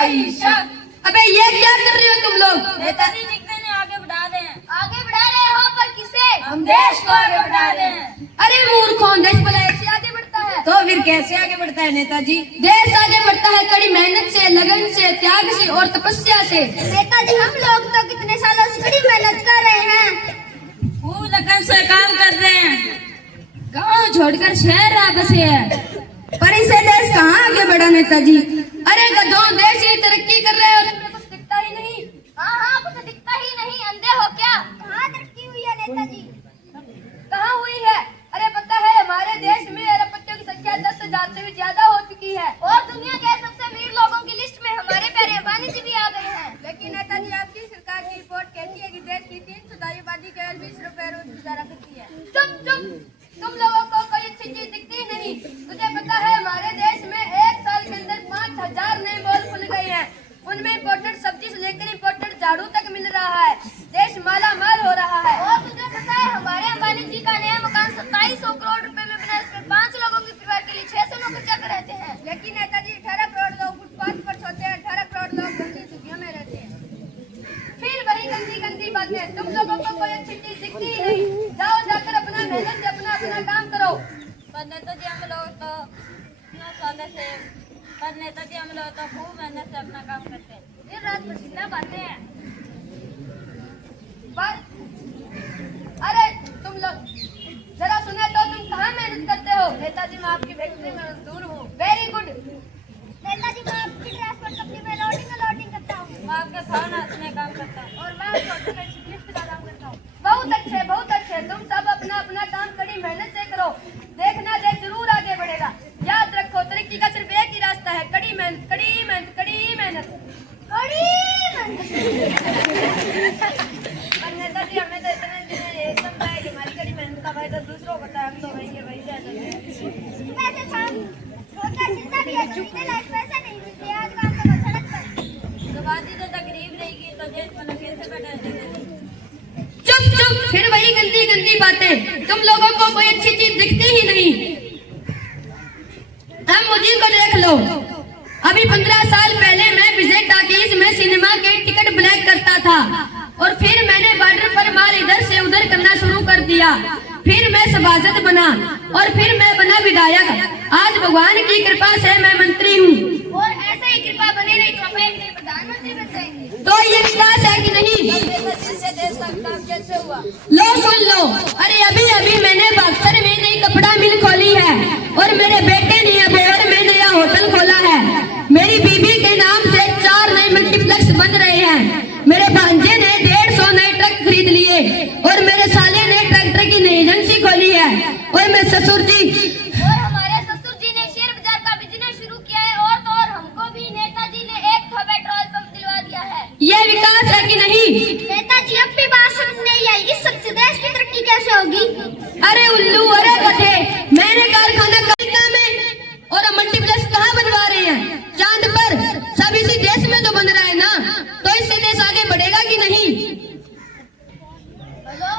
अबे ये क्या कर रहे हो तुम लोग? नेताजी लिखते हैं आगे बढ़ा रहे हैं। आगे बढ़ा रहे हो पर किसे? हम देश को आगे बढ़ा रहे हैं। अरे मूर्खों, देश भला ऐसे आगे बढ़ता है? तो फिर कैसे आगे बढ़ता है नेताजी? देश आगे बढ़ता है कड़ी मेहनत से, लगन से, त्याग से और तपस्या से। नेताजी हम लोग तो कितने सालों से कड़ी मेहनत कर रहे हैं, खूब लगन से काम कर रहे हैं। गांव छोड़कर शहर आ बसे हैं, पर इसे देश कहाँ आगे बढ़ा नेताजी? अरे गधों, देश ही तरक्की कर रहे हैं और तुम्हें कुछ दिखता ही नहीं। हाँ कुछ दिखता ही नहीं, अंधे हो क्या? कहाँ तरक्की हुई है नेताजी? कहाँ हुई है? अरे पता है हमारे देश में अरबपतियों की संख्या 10,000 से भी ज्यादा हो चुकी है और दुनिया के सबसे अमीर लोगों की लिस्ट में हमारे प्यारे अंबानी जी भी आ गए हैं। लेकिन नेताजी आपकी सरकार की रिपोर्ट कहती है कि देश की 300 आबादी केवल 20 रुपए रोज गुजारा करती है। चुप, तुम लोगों को कोई अच्छी चीज दिखती ही नहीं। तुझे पता है हमारे देश में एक साल के अंदर 5,000 नए मॉल खुल गए हैं। उनमें इम्पोर्टेड सब्जी से लेकर इम्पोर्टेड झाड़ू तक मिल रहा है। देश माला माल हो रहा है। और तुझे पता है हमारे अंबानी जी का नया मकान 2700 करोड़ रुपए में बना, इसमें 5 लोगों के परिवार के लिए 600 नौकर चाकर रहते हैं। लेकिन नेताजी 18 करोड़ लोग फुटपाथ पर सोते हैं, 18 करोड़ लोग गंदी झुग्गियों में रहते हैं। फिर वही गंदी बातें। तुम लोगों को कोई अच्छी चीज दिखती ही नहीं। जाओ जाकर अपना मेहनत से अपना काम करो। पर नेताजी हम लोग तो खूब मेहनत से अपना काम करते हैं। दिन रात पसीना बहाते हैं। अरे तुम लोग जरा सुने तो, तुम कहाँ मेहनत करते हो? नेताजी मैं आपकी फैक्ट्री में मजदूर हूँ। Very good. नेताजी मैं आपकी ट्रांसपोर्ट कंपनी में लोडिंग करता हूँ। मैं आपके फार्म हाउस में काम करता हूँ। और मैं होटल में शिफ्ट का काम करता हूँ। बहुत अच्छे। तुम सब अपना काम कड़ी मेहनत से करो। देखना देश जरूर आगे बढ़ेगा। याद रखो, तरक्की का सिर्फ एक ही रास्ता है, कड़ी मेहनत। पर नेताजी हमें तो इतने दिन ये समझा है कि हमारी कड़ी मेहनत का फायदा दूसरों को होता है, हम तो वही के वही जाते हैं। वैसे छोटा चिंता भी है, जीने लायक पैसा नहीं मिलते, आज काम तो अच्छा लगता है। जब आदमी तो गरीब रहेगी तो देश में कैसे बढ़ेगा? चुप, फिर वही गंदी बातें। तुम लोगों को कोई अच्छी चीज दिखती ही नहीं। हम मुझे को देख लो, अभी 15 साल पहले मैं विजय टाकीज में सिनेमा के टिकट ब्लैक करता था और फिर मैंने बॉर्डर पर माल इधर से उधर करना शुरू कर दिया। फिर मैं सभासद बना और फिर मैं बना विधायक। आज भगवान की कृपा से मैं मंत्री हूँ। और ऐसे ही कृपा बनी रही तो हम एक दिन प्रधानमंत्री बन जाएंगे। तो ये विकास है कि नहीं? इससे देश का विकास कैसे हुआ? लो सुन लो, अरे अभी मैंने बक्सर में नई कपड़ा मिल खोली है और मेरे बेटे ने अबेहर में नया होटल खोला है। मेरी बीबी के नाम से 4 नए मल्टीप्लेक्स बन रहे हैं। मेरे भांजे ने 150 नए ट्रक खरीद लिए और मेरे साले ने ट्रैक्टर की नई एजेंसी खोली है। और मेरे ससुर जी हमारे ससुर जी ने शेयर बाजार का बिजनेस शुरू किया है। और तो और हमको भी नेताजी ने एक पेट्रोल पंप दिलवा दिया है। ये विकास है कि नहीं? नेताजी अब भी बात समझ नहीं आई, इस सबसे देश की तरक्की कैसे होगी? अरे उल्लू, अरे गधे, मैंने कारखाना कविता में और मल्टीप्लेक्स कहाँ बनवा रहे हैं? चांद पर। सब इसी देश में तो बन रहा है ना, तो इससे देश आगे बढ़ेगा कि नहीं? हेलो,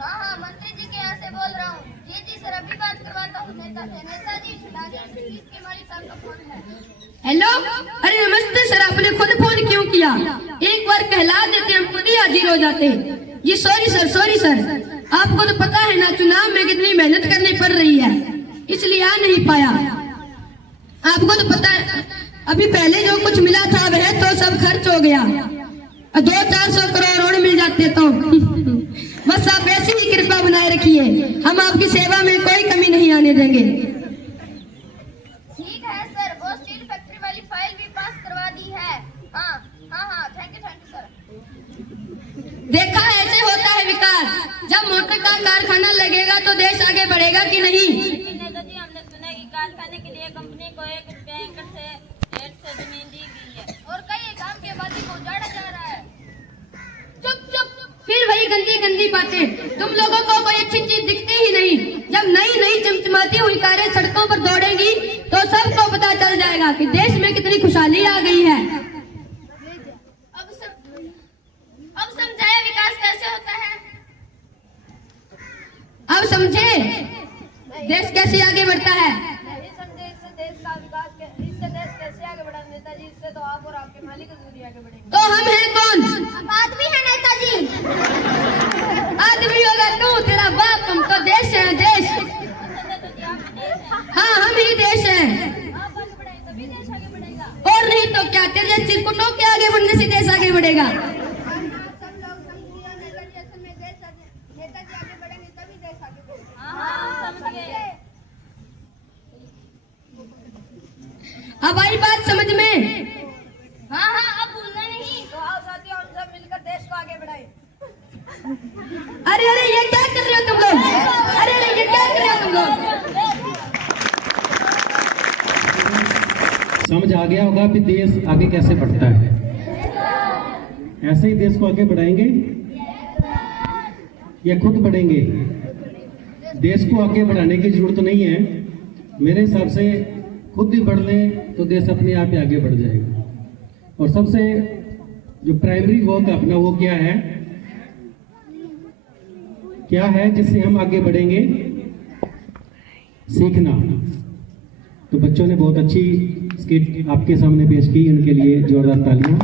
हाँ मंत्री जी के यहाँ से बोल रहा हूँ। जी सर, अभी बात करवाता हूँ नेता से। नेताजी के मालिक साहब का फोन है। हेलो, अरे नमस्ते सर, आपने खुद फोन क्यों किया? एक बार कहला देते हम खुद ही हाजिर हो जाते। जी सॉरी सर, आपको तो पता है ना चुनाव में कितनी मेहनत करनी पड़ रही है, इसलिए आ नहीं पाया। आपको तो पता है अभी पहले जो कुछ मिला था वह तो सब खर्च हो गया। 200-400 करोड़ और मिल जाते तो बस आप ऐसी ही कृपा बनाए रखिए, हम आपकी सेवा में कोई कमी नहीं आने देंगे। ठीक है सर, वो स्टील फैक्ट्री वाली फाइल भी पास करवा दी है। हाँ, थैंक यू सर। देखा, ऐसे होता है विकास। जब मोटर का कारखाना लगेगा तो देश आगे बढ़ेगा कि नहीं? नेताजी हमने सुना कि कारखाने के लिए कंपनी को 1 एकड़ से ढेर से जमीन दी गई है और कई गांव की आबादी को उजाड़ा जा रहा है। चुप, फिर वही गंदी बातें। तुम लोगों को कोई अच्छी चीज दिखती ही नहीं। जब नई चमचमाती हुई कारें सड़कों पर दौड़ेंगी तो सबको पता चल जाएगा कि देश में कितनी खुशहाली आ गई है। अब समझाया विकास कैसे होता है? अब समझे देश कैसे आगे बढ़ता है? इससे देश का विकास, इससे देश कैसे आगे बढ़ा नेताजी? इससे तो आप और आपके हिमालय का दूरी आगे बढ़ेंगे। तो हम हैं कौन? अब आदमी है नेताजी। आदमी होगा तू, तेरा बाप, हम तो देश है, देश। हाँ, हम ही देश है। आप आगे बढ़ाएं तभी देश आगे बढ़ेगा। और नहीं तो क्या, तेरे चिरकुटों के आगे बढ़ने से देश आगे बढ़ेगा। सब लोग समझिए नेताजी असल में नेताजी आगे बढ़ेंगे तभी देश आगे बढ़ेगा। हाँ, समझ गए। अब आई बात समझ में? हाँ हाँ, अब भूलना नहीं। तो आओ साथियों, हम सब मिलकर देश को आगे बढ़ाएं। अरे अरे, ये क्या कर रहे हो तुम लोग? अरे अरे, ये क्या कर रहे हो तुम लोग? समझ आ गया होगा कि देश आगे कैसे बढ़ता है। ऐसे ही देश को आगे बढ़ाएंगे या खुद बढ़ेंगे? देश को आगे बढ़ाने की जरूरत नहीं है, मेरे हिसाब से खुद ही बढ़ लें तो देश अपने आप ही आगे बढ़ जाएगा। और सबसे जो प्राइमरी वर्क अपना वो क्या है, क्या है जिससे हम आगे बढ़ेंगे? सीखना। तो बच्चों ने बहुत अच्छी स्किट आपके सामने पेश की, उनके लिए जोरदार तालियां।